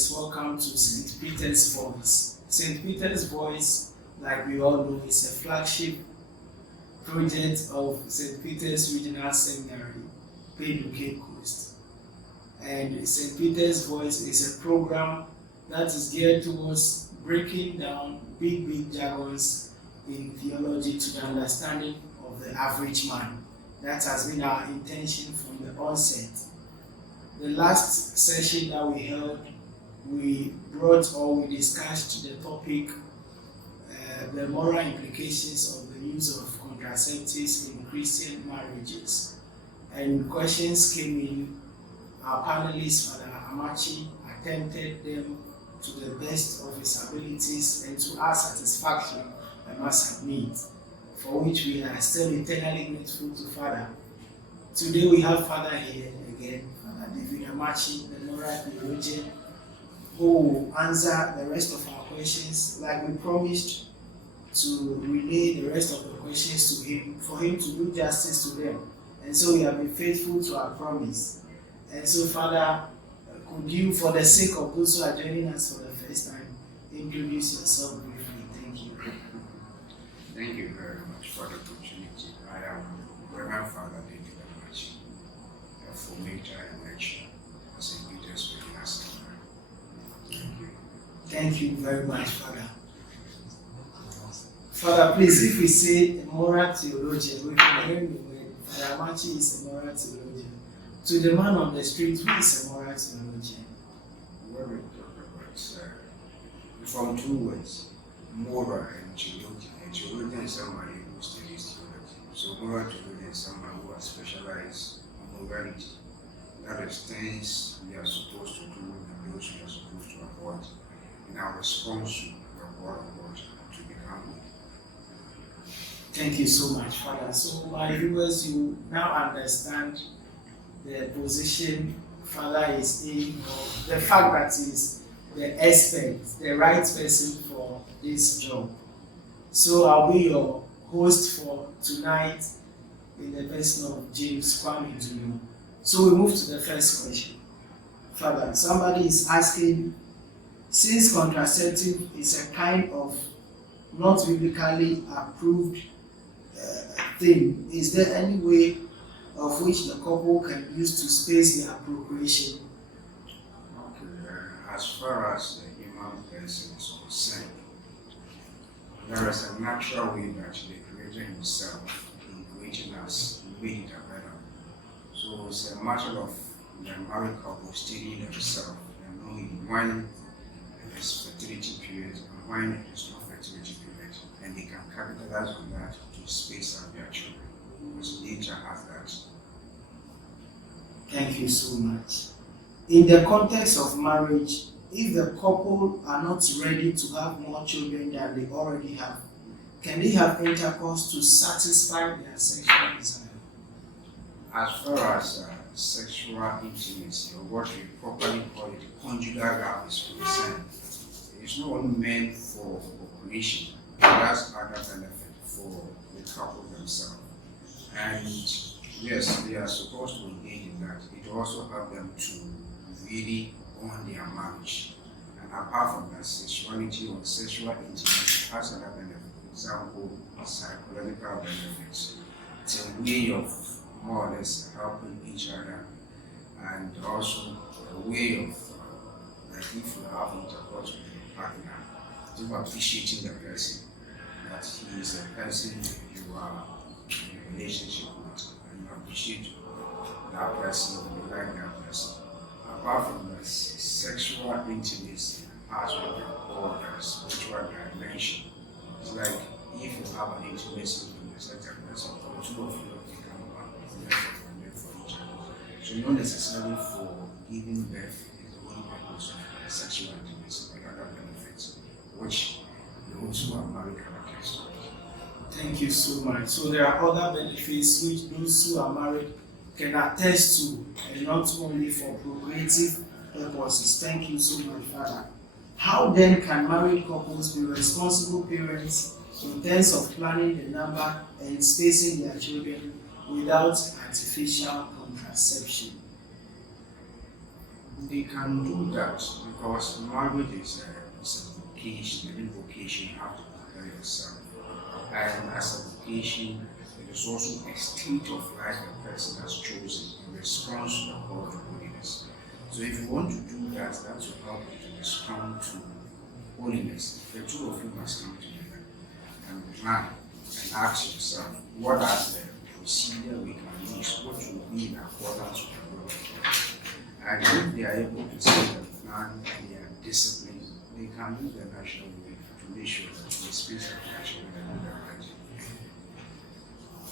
viewers, welcome to St. Peter's Voice. St. Peter's Voice, like we all know, is a flagship project of St. Peter's Regional Seminary, Pedu Cape Coast. And St. Peter's Voice is a program that is geared towards breaking down big jargons in theology to the understanding of the average man. That has been our intention from the onset. The last session that we held, we discussed the topic, the moral implications of the use of contraceptives in Christian marriages. And questions came in. Our panelists, Father Amachi, attempted them to the best of his abilities and to our satisfaction, I must admit, for which we are still eternally grateful to Father. Today we have Father here again, Father David Amachi, the moral theologian, who will answer the rest of our questions like we promised, to relay the rest of the questions to him, for him to do justice to them. And so we have been faithful to our promise. And so, Father, could you, for the sake of those who are joining us for the first time, introduce yourself briefly? Thank you. Thank you very much for the opportunity. I am Reverend Father David Amachi, a formator and lecturer at St. Peter's Regional Seminary. Thank you. Thank you very much, Father. Father, please, if we say a moral theologian, we can hear the word. Father Amachi is a moral theologian. To the man on the street, who is a moral theologian? What we talk about from two words, moral and theologian. A theologian is somebody who studies theology. So moral theologian is someone who has specialized on morality. That is things we are supposed to do and those we are supposed to avoid in our response to the word of God to become good. Thank you so much, Father. So my viewers, you now understand the position Father is in, or the fact that he is the expert, the right person for this job. So I'll be your host for tonight in the person of James Kwame Jr. So we move to the first question. Father, somebody is asking, since contraceptive is a kind of not biblically approved thing, is there any way of which the couple can use to space their procreation? Okay, as far as the human person is concerned, there is a natural way that the Creator Himself, in creating us, made it available. So it's a matter of the married couple studying themselves and knowing when it is fertility period and when it is not fertility period, and they can capitalize on that to space out their children. Because nature has that. Thank you so much. In the context of marriage, if the couple are not ready to have more children than they already have, can they have intercourse to satisfy their sexual desire? As far as sexual intimacy, or what we properly call it, conjugal love is concerned, it's not only meant for procreation, it has other benefit for the couple themselves. And yes, they are supposed to engage in that. It also helps them to really own their marriage. And apart from that, sexuality or sexual intimacy has another benefit. For example, psychological benefits. It's a way of more or less helping each other, and also a way of, like if you have intercourse with your partner, to appreciating the person, that he is a person you are in a relationship with, and you appreciate that person, you like that person. Apart from the sexual intimacy as what we call the spiritual dimension, it's like if you have an intimacy with a certain person, the two of you become one, for each other. So not necessarily for giving birth is the only purpose of sexual intimacy, but other benefits, which those who are married can attest to. Thank you so much. So there are other benefits which those who are married can attest to, and not only for procreative purposes. Thank you so much, Father. How then can married couples be responsible parents in terms of planning the number and spacing their children without artificial contraception? They can do that because marriage is a vocation, and in vocation you have to prepare yourself. And as a vocation, it is also a state of life the person has chosen in response to the call to holiness. So if you want to do that, that will help you to respond to holiness. The two of you must come together and plan and ask yourself, what are the procedure we can use, what will be in accordance with the will of God. And if they are able to see the plan and they are disciplined, they can use the natural way to make sure that the space of action and the right.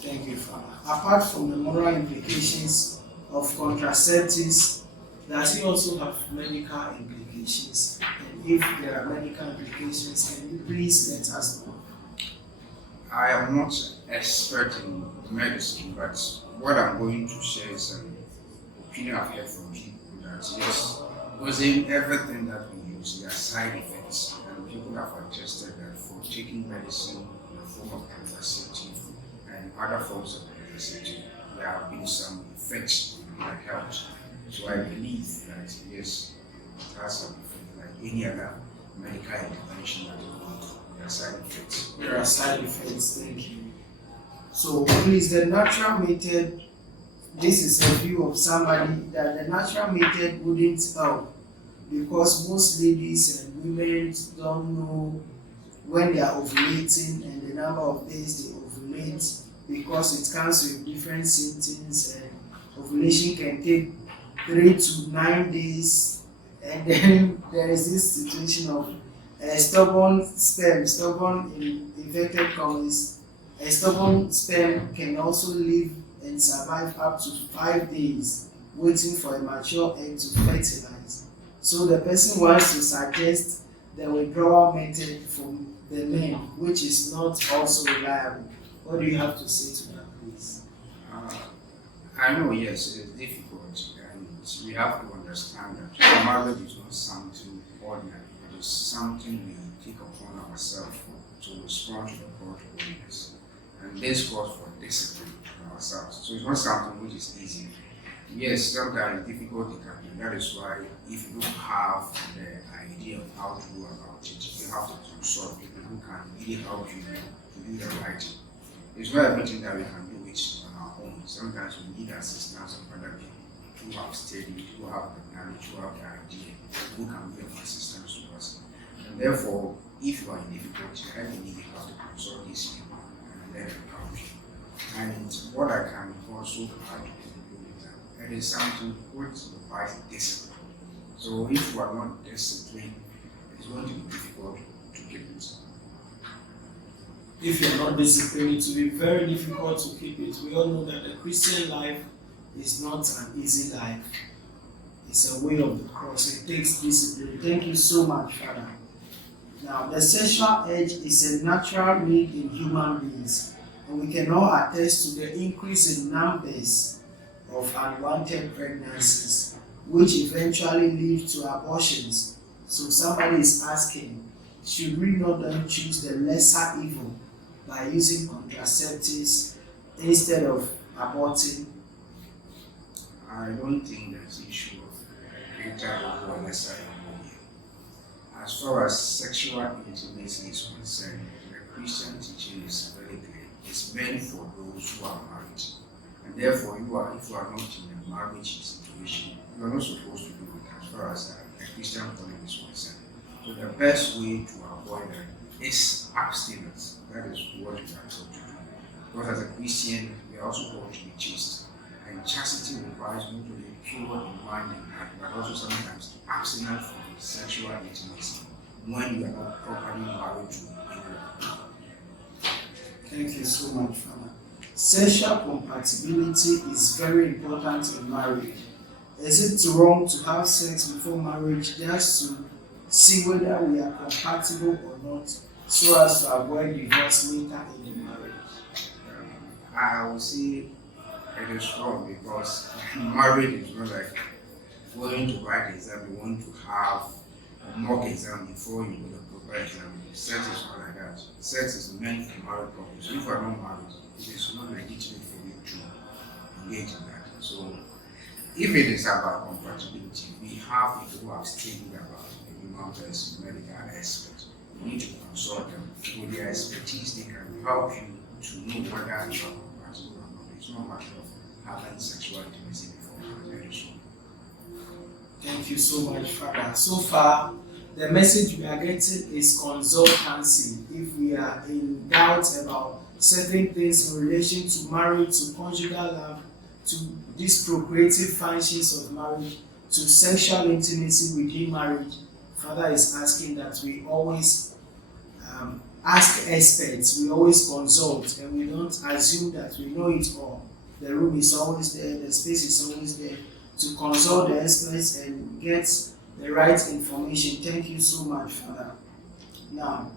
Thank you, Father. Apart from the moral implications of contraceptives, does it also have medical implications? And if there are medical implications, can you please let us know? I am not an expert in medicine, but what I'm going to share is an opinion I've heard from people that yes, because in everything that we use, there are side effects, and people have attested that for taking medicine in the form of contraceptive and other forms of contraceptive, there have been some effects on their health. So I believe that yes, it has some effect like any other medical intervention that you want. There are side effects. There are side effects, thank you. So please, the natural method, this is a view of somebody that the natural method wouldn't help because most ladies and women don't know when they are ovulating and the number of days they ovulate because it comes with different symptoms and ovulation can take 3 to 9 days, and then there is this situation of a stubborn sperm, stubborn in inverted commas, a stubborn sperm can also live and survive up to 5 days waiting for a mature egg to fertilize. So the person wants to suggest the withdrawal method from the men, which is not also reliable. What do you have to say to that, please? I know, yes, it is difficult, and we have to understand that marriage is not something ordinary. It is something we take upon ourselves to respond to the call to holiness. And this calls for discipline on ourselves. So it's not something which is easy. Yes, sometimes difficult it can be. That is why if you don't have the idea of how to go about it, you have to consult people who can really help you to do the right thing. It's not everything that we can do it on our own. Sometimes we need assistance of other people who have studied, who have the knowledge, who have the idea, who can be of assistance to us. And therefore, if you are in difficulty, I believe you have to consult these people and let them help you. And what I can also add to that, it is something which requires discipline. So if you are not disciplined, it's going to be difficult to keep it. If you're not disciplined, it will be very difficult to keep it. We all know that the Christian life is not an easy life. It's a way of the cross. It takes discipline. Thank you so much, Father. Now, the sexual urge is a natural need in human beings, and we can all attest to the increase in numbers of unwanted pregnancies, which eventually lead to abortions. So somebody is asking, should we not then choose the lesser evil by using contraceptives instead of aborting? I don't think there's an issue of greater evil or lesser evil here. As far as sexual intimacy is concerned, the Christian teaching is very clear. It's meant for those who are married. And therefore, if you are not in a marriage situation, you are not supposed to do it as far as the Christian calling is concerned. So the best way to avoid that is abstinence. That is what we are told to do. Because as a Christian, we are also called to be chaste. And chastity requires not only pure in mind and heart, but also sometimes abstinence from sexual intimacy when you are not properly married to anyone. Thank you so much, Father. Sexual compatibility is very important in marriage. Is it wrong to have sex before marriage just to see whether we are compatible or not, so as to avoid divorce later in the marriage? I would say it is wrong because marriage is not like going to write exam. You want to have a mock exam before you go to proper exam. Sex is not like that. Sex is meant for married couples. So if you are not married, it is not legitimate for you to engage in that. So If it is about compatibility, we have people who have studied about the human person, medical experts. You need to consult them. With their expertise, they can help you to know whether you are compatible or not. It's not a matter of having sexual intimacy before marriage. Thank you so much, Father. So far, the message we are getting is consultancy. If we are in doubt about certain things in relation to marriage, to conjugal love, to these procreative functions of marriage, to sexual intimacy within marriage, Father is asking that we always ask experts, we always consult, and we don't assume that we know it all. The room is always there, the space is always there to consult the experts and get the right information. Thank you so much, Father. Now,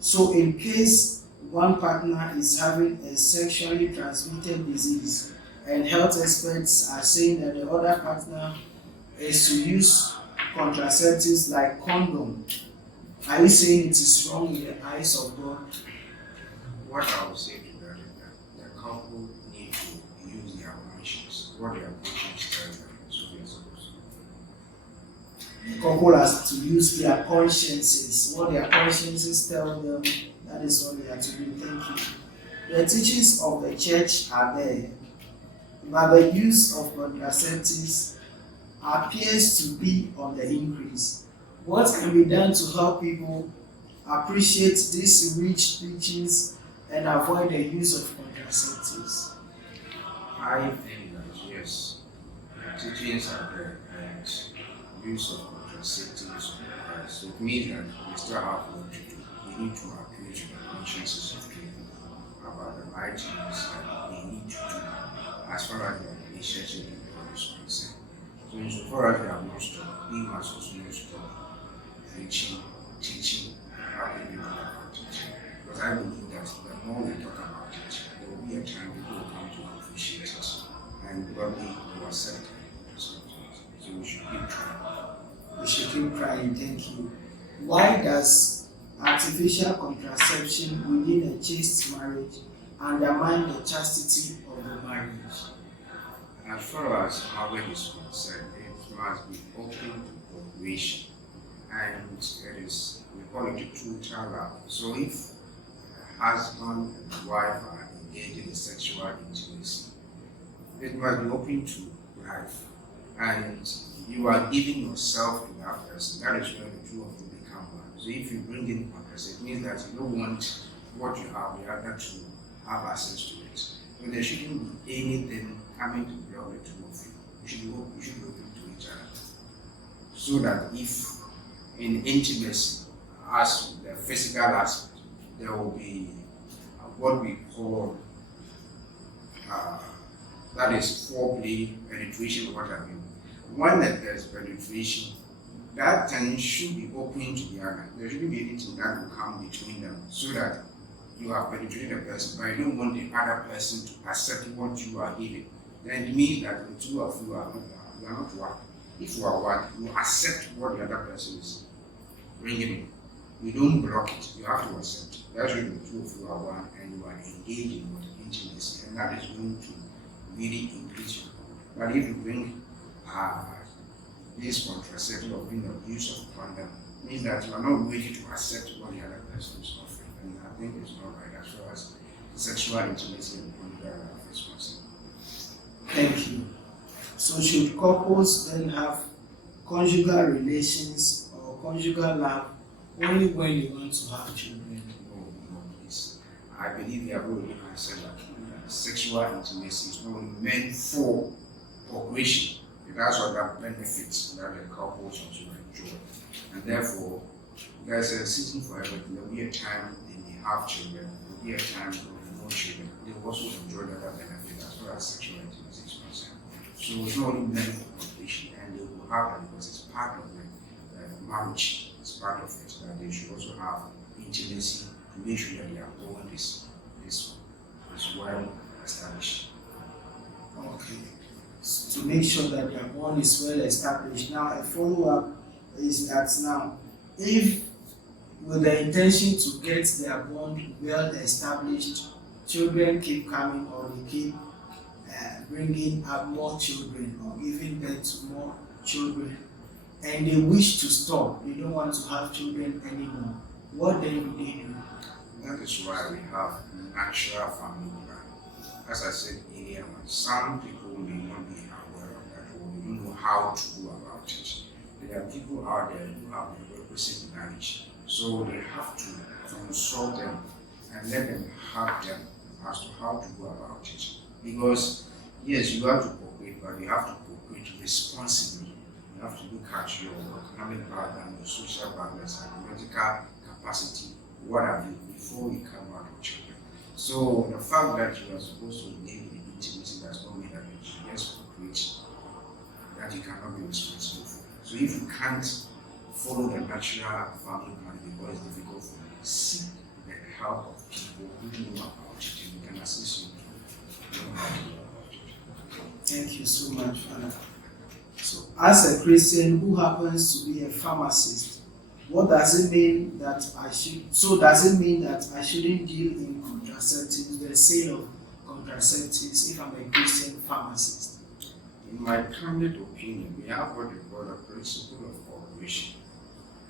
so in case one partner is having a sexually transmitted disease and health experts are saying that the other partner is to use contraceptives like condom, are you saying it is wrong in the eyes of God? What I would say to that is that the couple need to use their conscience. What their conscience tells them is what they're supposed to do. The couple has to use their consciences. What their consciences tell them, that is what they have to do. Thank you. The teachings of the church are there, but the use of contraceptives appears to be on the increase. What can be done to help people appreciate these rich teachings and avoid the use of contraceptives? I think that yes, the teachings are there and use of contraceptives. So it means that we still have work to do. We need to appeal to the consciences of people about the right things that they need to do as far as their relationship with God is concerned. So insofar as they have not stopped, we must also not stop preaching, teaching, how we people about teaching. Because I believe that the more we talk about it, there will be a time people will come to appreciate it and probably will accept it. So we should keep trying. We should keep trying. Thank you. Why does artificial contraception within a chaste marriage undermine the chastity of the marriage? As far as marriage is concerned, it must be open to procreation. And it is, we call it a total love. So if a husband and wife are engaged in sexual intimacy, it must be open to life. And you are giving yourself to that person. That is where the two of you become one. So if you bring in partners, it means that you don't want what you have, the other to have access to it. So there shouldn't be anything coming to block the two of you. You should be open to each other. So that if in intimacy, as the physical aspect, there will be what we call that is foreplay, penetration, what have you. When there's penetration, that thing should be open to the other. There shouldn't be anything that will come between them, so that you have penetrated a person, but you don't want the other person to accept what you are giving. Then it means that the two of you are not one. If you are one, you accept what the other person is bringing in. You don't block it, you have to accept. That's when the two of you are one and you are engaging with intimacy, and that is going to really increase your bond. But if you bring this contraceptive or bring the use of condom, means that you are not ready to accept what the other person is offering. And I think it's not right as far as sexual intimacy and conjugal love is concerned. Thank you. So should couples then have conjugal relations or conjugal love only when they want to have children? No, please. I believe you have already answered that sexual intimacy is not only meant for procreation. It has other benefits that the couples also enjoy. And therefore, there's a season for everything. There will be a time they may have children, there will be a time they will no children. They will also enjoy the other benefits as far as sexual intimacy is concerned. So it's not only meant for completion, and they will have that because it's part of the marriage, it's part of it, that they should also have intimacy to make sure that their bond is well established. Okay. To make sure that their bond is well established. Now, a follow-up is that now, if with the intention to get their bond well established, children keep coming or they keep bringing up more children or giving birth to more children, and they wish to stop, they don't want to have children anymore, what then do they do? That is why we have natural family planning. As I said earlier, some people may not be aware of that or they don't know how to go about it. There are people out there who have the requisite knowledge, so they have to consult them and let them have them as to how to go about it. Because yes, you have to cooperate, but you have to cooperate responsibly. You have to look at your economic background, your social background, psychological capacity, what have you, before you come out with children. So the fact that you are supposed to live in intimacy does not mean that you should just cooperate, that you cannot be responsible for. So if you can't follow the natural family plan because it's difficult for you, seek the help of people who know about it and you can assist you to know how to go about it. Thank you so much, Father. So, as a Christian who happens to be a pharmacist, what does it mean that I should? So, does it mean that I shouldn't deal in contraceptives, the sale of contraceptives, if I'm a Christian pharmacist? In my candid opinion, we have what we call the principle of cooperation.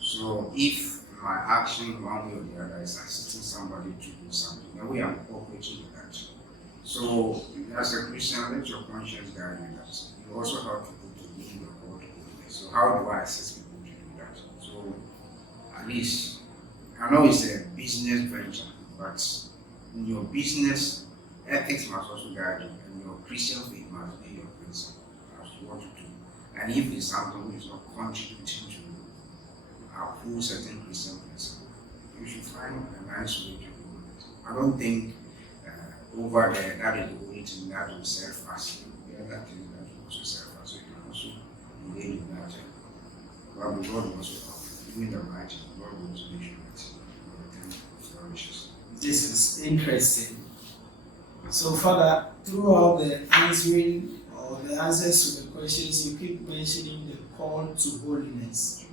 So, if my action, one way or the other, is assisting somebody to do something, then we are cooperating with that. So, as a Christian, let your conscience guide you that. You also have people to live your call to holiness. So, how do I assist people to do that? So, at least, I know it's a business venture, but in your business, ethics must also guide you, and your Christian faith must be your principle as to what to do. And if it's something which is not contributing to uphold certain Christian principles, you should find a nice way to do it. I don't think over there that is the only thing that will serve us. The other thing that will also serve us, so you can also engage in that. But God will also help. Doing the right thing, God will also make sure that everything flourishes. This is interesting. So, Father, throughout the answering or the answers to the questions, you keep mentioning the call to holiness.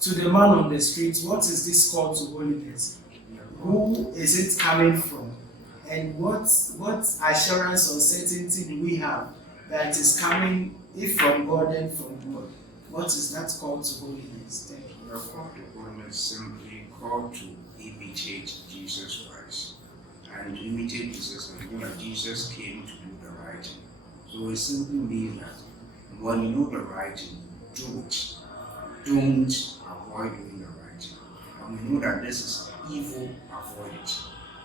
To the man on the street, what is this call to holiness? Who is it coming from? And what assurance or certainty do we have that it is coming, if from God, then from God? What is that call to holiness? Thank you. The call to holiness simply called to imitate Jesus Christ. And to imitate Jesus, and that Jesus came to do the right thing. So it simply means that when you know the right thing, don't avoid doing the right thing. And we know that this is evil, avoid it.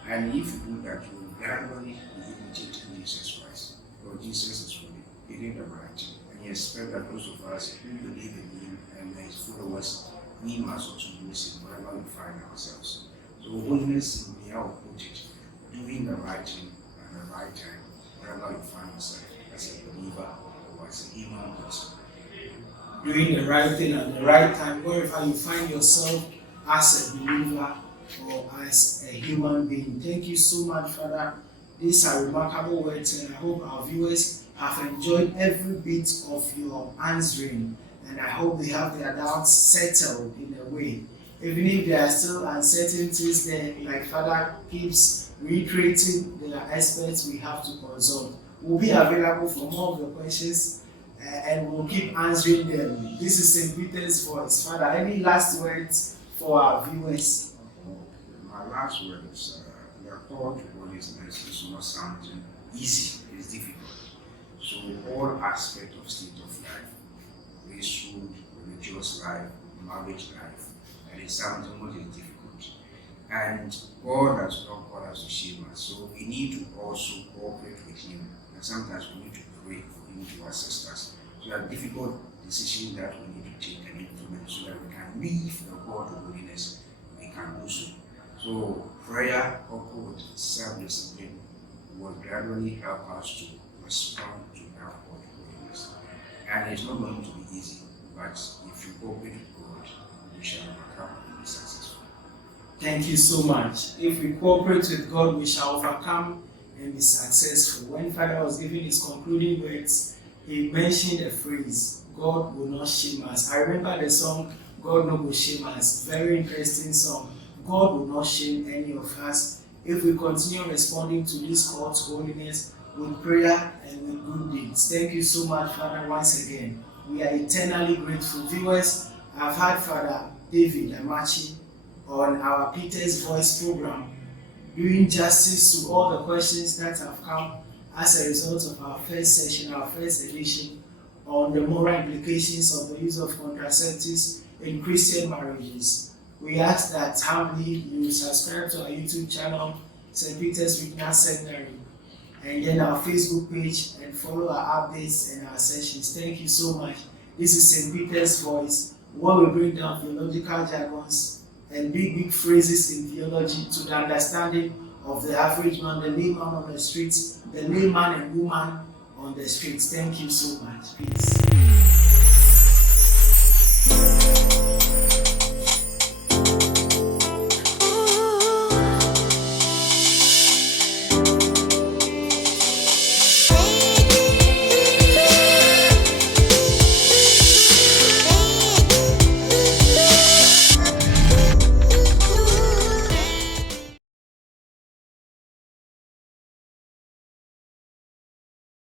And if you do that, you will gradually be imitating Jesus Christ. Because Jesus is really doing the right thing. And he expects that those of us who believe in him and his followers, we must also do the same wherever we find ourselves. So holiness simply, I will put it, doing the right thing at the right time, wherever you find yourself, as a believer or as a human person. Doing the right thing at the right time, wherever you find yourself as a believer or as a human being. Thank you so much, Father. These are remarkable words, and I hope our viewers have enjoyed every bit of your answering, and I hope they have their doubts settled in a way. Even if there are still uncertainties there, like Father keeps reiterating, there are experts we have to consult. We'll be available for more of your questions and we'll keep answering them. This is St. Peter's voice. Father, any last words for our viewers? My last word is the call to holiness is not something easy, it's difficult. So all aspects of state of life, priesthood, religious life, marriage life, and it's something which is difficult. And God has not called us to shame us, so we need to also cooperate with him. And sometimes we need to pray for him to assist us. So there are difficult decisions that we need to take and implement so that we can live the call to holiness. We can do so. So prayer coupled with self-discipline will gradually help us to respond to that call to holiness. And it's not going to be easy, but if you cooperate with God, we shall overcome and be successful. Thank you so much. If we cooperate with God, we shall overcome and be successful. When Father was giving his concluding words, he mentioned a phrase, God will not shame us. I remember the song, God no go shame us. Very interesting song. God will not shame any of us. If we continue responding to this call to holiness, with prayer and with good deeds. Thank you so much, Father, once again. We are eternally grateful. Viewers, I've had Father David Amachi on our Peter's Voice program, doing justice to all the questions that have come as a result of our first session, our first edition, on the moral implications of the use of contraceptives in Christian marriages. We ask that humbly you subscribe to our YouTube channel, St. Peter's Regional Seminary, and then our Facebook page, and follow our updates and our sessions. Thank you so much. This is St. Peter's Voice, where we bring down theological jargons and big phrases in theology to the understanding of the average man, the layman on the streets, the layman and woman on the streets. Thank you so much. Peace.